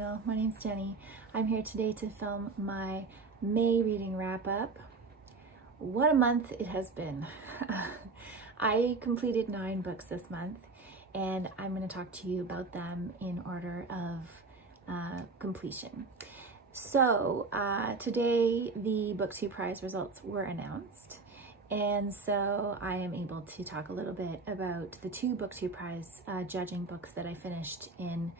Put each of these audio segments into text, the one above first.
channel. My name's Jenny. I'm here today to film my May reading wrap-up. What a month it has been. I completed 9 books this month, and I'm going to talk to you about them in order of completion. So today the Books You Prize results were announced, and so I am able to talk a little bit about the 2 Books You Prize judging books that I finished in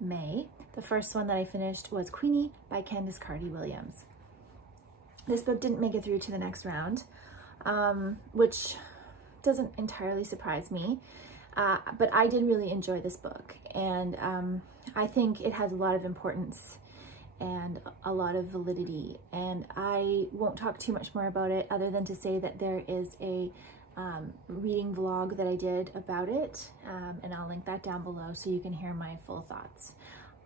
May. The first one that I finished was Queenie by Candice Carty-Wlliams. This book didn't make it through to the next round, which doesn't entirely surprise me, but I did really enjoy this book, and I think it has a lot of importance and a lot of validity, and I won't talk too much more about it other than to say that there is a reading vlog that I did about it, and I'll link that down below so you can hear my full thoughts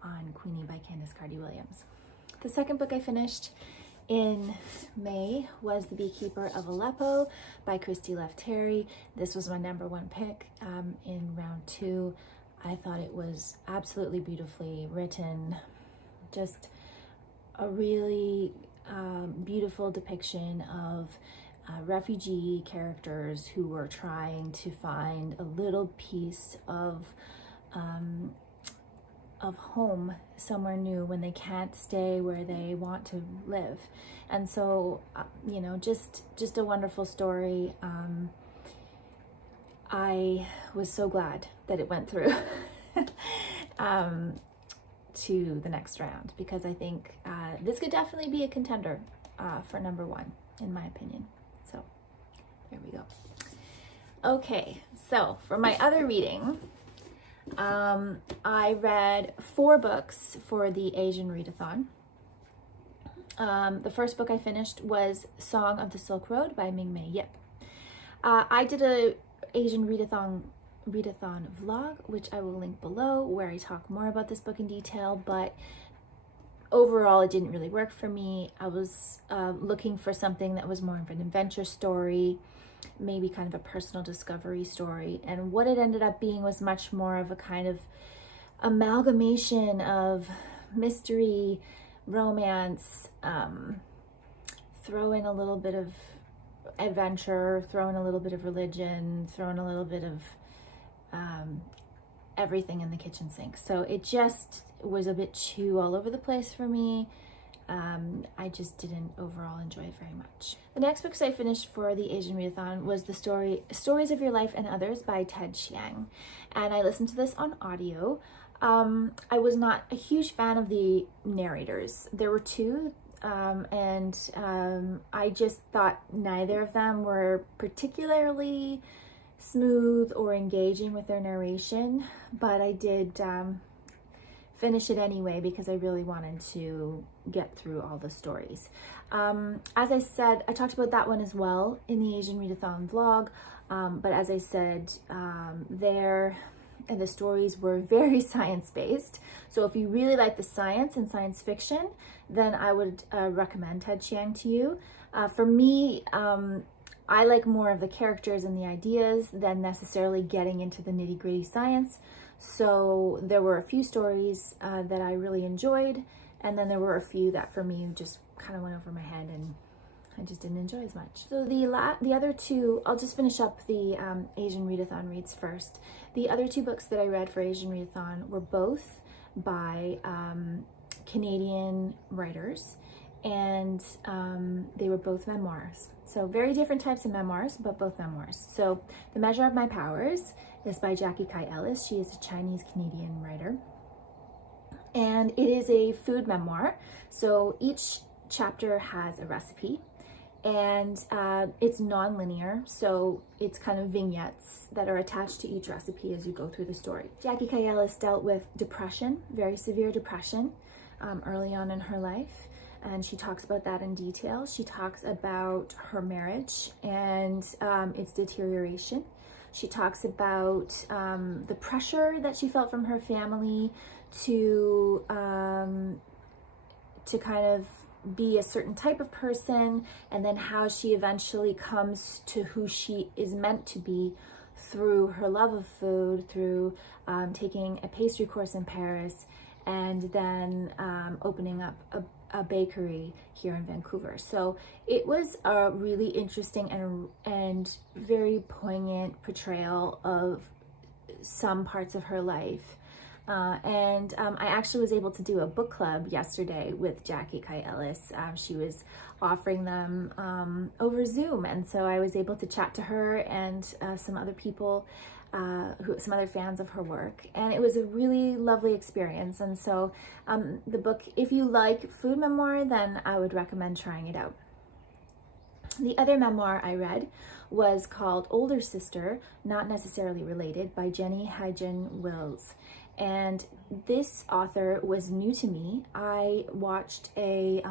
on Queenie by Candice Carty-Wlliams. The second book I finished in May was The Beekeeper of Aleppo by Christy Lefteri. This was my #1 pick in round 2. I thought it was absolutely beautifully written, just a really beautiful depiction of refugee characters who were trying to find a little piece of home somewhere new when they can't stay where they want to live. And so you know, just a wonderful story. I was so glad that it went through to the next round, because I think this could definitely be a contender for #1 in my opinion. So there we go. Okay, so for my other reading, I read 4 books for the Asian readathon. The first book I finished was Song of the Silk Road by Mingmei. I did a Asian readathon vlog, which I will link below, where I talk more about this book in detail, but overall it didn't really work for me. I was looking for something that was more of an adventure story, maybe kind of a personal discovery story, and what it ended up being was much more of a kind of amalgamation of mystery, romance, throw in a little bit of adventure, throw in a little bit of religion, throw in a little bit of everything in the kitchen sink. So it just was a bit too all over the place for me. I just didn't overall enjoy it very much. The next books I finished for the Asian Readathon was the Stories of Your Life and Others by Chiang, and I listened to this on audio. I was not a huge fan of the narrators. There were 2, and I just thought neither of them were particularly smooth or engaging with their narration, but I did finish it anyway because I really wanted to get through all the stories. As I said, I talked about that one as well in the Asian Readathon vlog, but as I said, the stories were very science-based. So if you really like the science and science fiction, then I would recommend Chiang to you. For me, I like more of the characters and the ideas than necessarily getting into the nitty-gritty science. So there were a few stories that I really enjoyed, and then there were a few that for me just kind of went over my head and I just didn't enjoy as much. So the other 2, I'll just finish up the Asian Readathon reads first. The other 2 books that I read for Asian Readathon were both by Canadian writers, and they were both memoirs. So very different types of memoirs, but both memoirs. So The Measure of My Powers is by Ellis. She is a Chinese-Canadian writer, and it is a food memoir. So each chapter has a recipe, and it's non-linear, so it's kind of vignettes that are attached to each recipe as you go through the story. Ellis dealt with depression, very severe depression, early on in her life, and she talks about that in detail. She talks about her marriage and its deterioration. She talks about the pressure that she felt from her family to kind of be a certain type of person, and then how she eventually comes to who she is meant to be through her love of food, through taking a pastry course in Paris, and then opening up a bakery here in Vancouver. So it was a really interesting and very poignant portrayal of some parts of her life. I actually was able to do a book club yesterday with Jackie Kai Ellis. She was offering them over Zoom, and so I was able to chat to her and some other people, some other fans of her work, and it was a really lovely experience. And so the book, if you like food memoir, then I would recommend trying it out. The other memoir I read was called Older Sister, Not Necessarily Related, by Heijun Wills. And this author was new to me. I watched a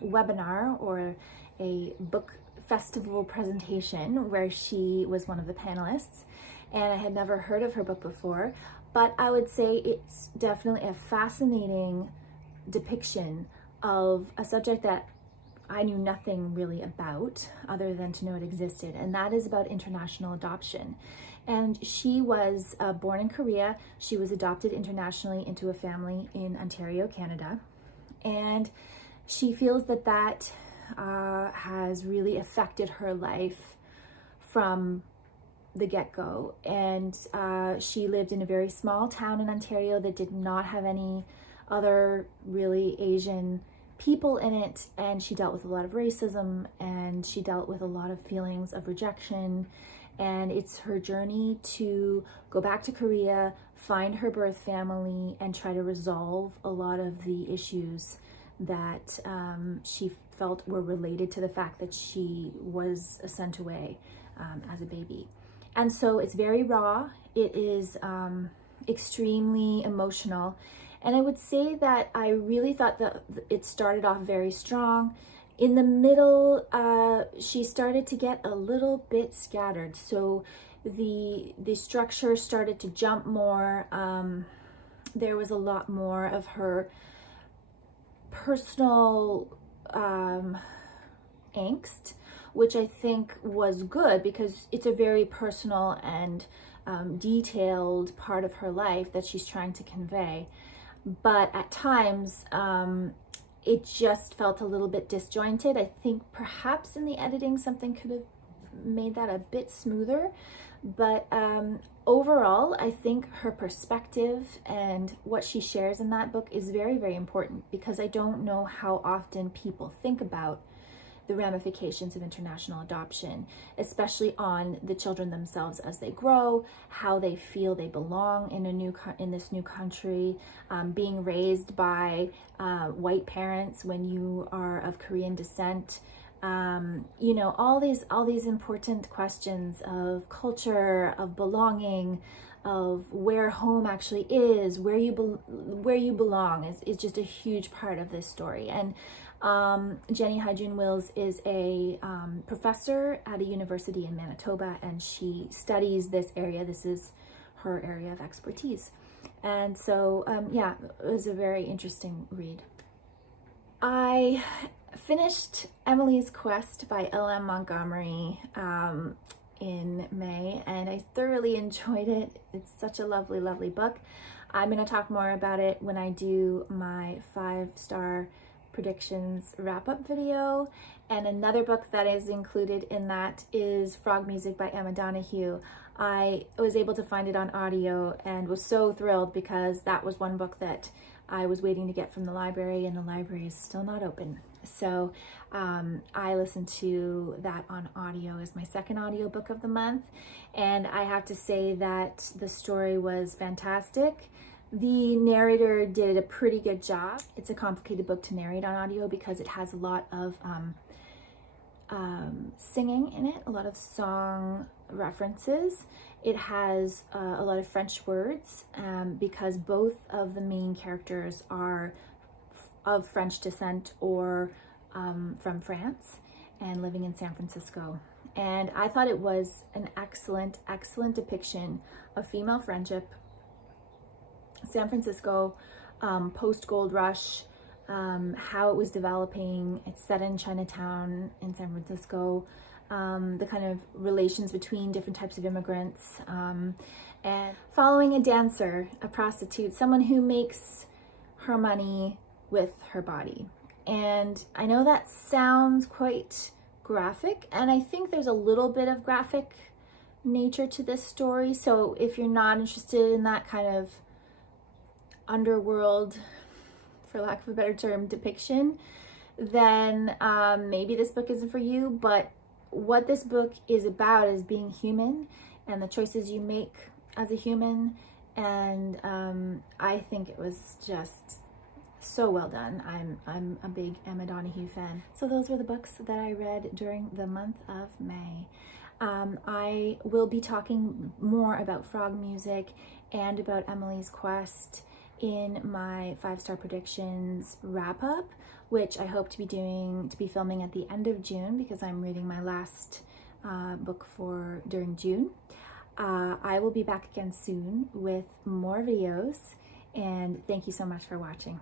webinar or a book festival presentation where she was one of the panelists, and I had never heard of her book before, but I would say it's definitely a fascinating depiction of a subject that I knew nothing really about other than to know it existed, and that is about international adoption. And she was born in Korea. She was adopted internationally into a family in Ontario, Canada. And she feels that has really affected her life from the get-go. And she lived in a very small town in Ontario that did not have any other really Asian people in it. And she dealt with a lot of racism, and she dealt with a lot of feelings of rejection. And it's her journey to go back to Korea, find her birth family, and try to resolve a lot of the issues that she felt were related to the fact that she was sent away as a baby. And so it's very raw. It is extremely emotional. And I would say that I really thought that it started off very strong. In the middle, she started to get a little bit scattered. So the structure started to jump more. There was a lot more of her personal angst, which I think was good because it's a very personal and detailed part of her life that she's trying to convey. But at times, it just felt a little bit disjointed. I think perhaps in the editing, something could have made that a bit smoother. But overall, I think her perspective and what she shares in that book is very, very important, because I don't know how often people think about the ramifications of international adoption, especially on the children themselves as they grow, how they feel they belong in this new country, being raised by white parents when you are of Korean descent. You know, all these important questions of culture, of belonging, of where home actually is, where you belong is just a huge part of this story. And Heijun Wills is a professor at a university in Manitoba, and she studies this area. This is her area of expertise. And so, yeah, it was a very interesting read. I finished Emily's Quest by L.M. Montgomery in May, and I thoroughly enjoyed it. It's such a lovely, lovely book. I'm going to talk more about it when I do my 5-star predictions wrap-up video. And another book that is included in that is Frog Music by Emma Donoghue. I was able to find it on audio and was so thrilled because that was one book that I was waiting to get from the library, and the library is still not open. So I listened to that on audio as my second audiobook of the month, and I have to say that the story was fantastic. The narrator did a pretty good job. It's a complicated book to narrate on audio because it has a lot of singing in it, a lot of song references. It has a lot of French words because both of the main characters are of French descent or from France and living in San Francisco. And I thought it was an excellent, excellent depiction of female friendship, San Francisco, post-gold rush, how it was developing. It's set in Chinatown in San Francisco, the kind of relations between different types of immigrants, and following a dancer, a prostitute, someone who makes her money with her body. And I know that sounds quite graphic, and I think there's a little bit of graphic nature to this story. So if you're not interested in that kind of underworld, for lack of a better term, depiction, then maybe this book isn't for you. But what this book is about is being human and the choices you make as a human. And I think it was just so well done. I'm a big Emma Donoghue fan. So those were the books that I read during the month of May. I will be talking more about frog music and about Emily's Quest in my 5-star predictions wrap up, which I hope to be filming at the end of June, because I'm reading my last book during June. I will be back again soon with more videos, and thank you so much for watching.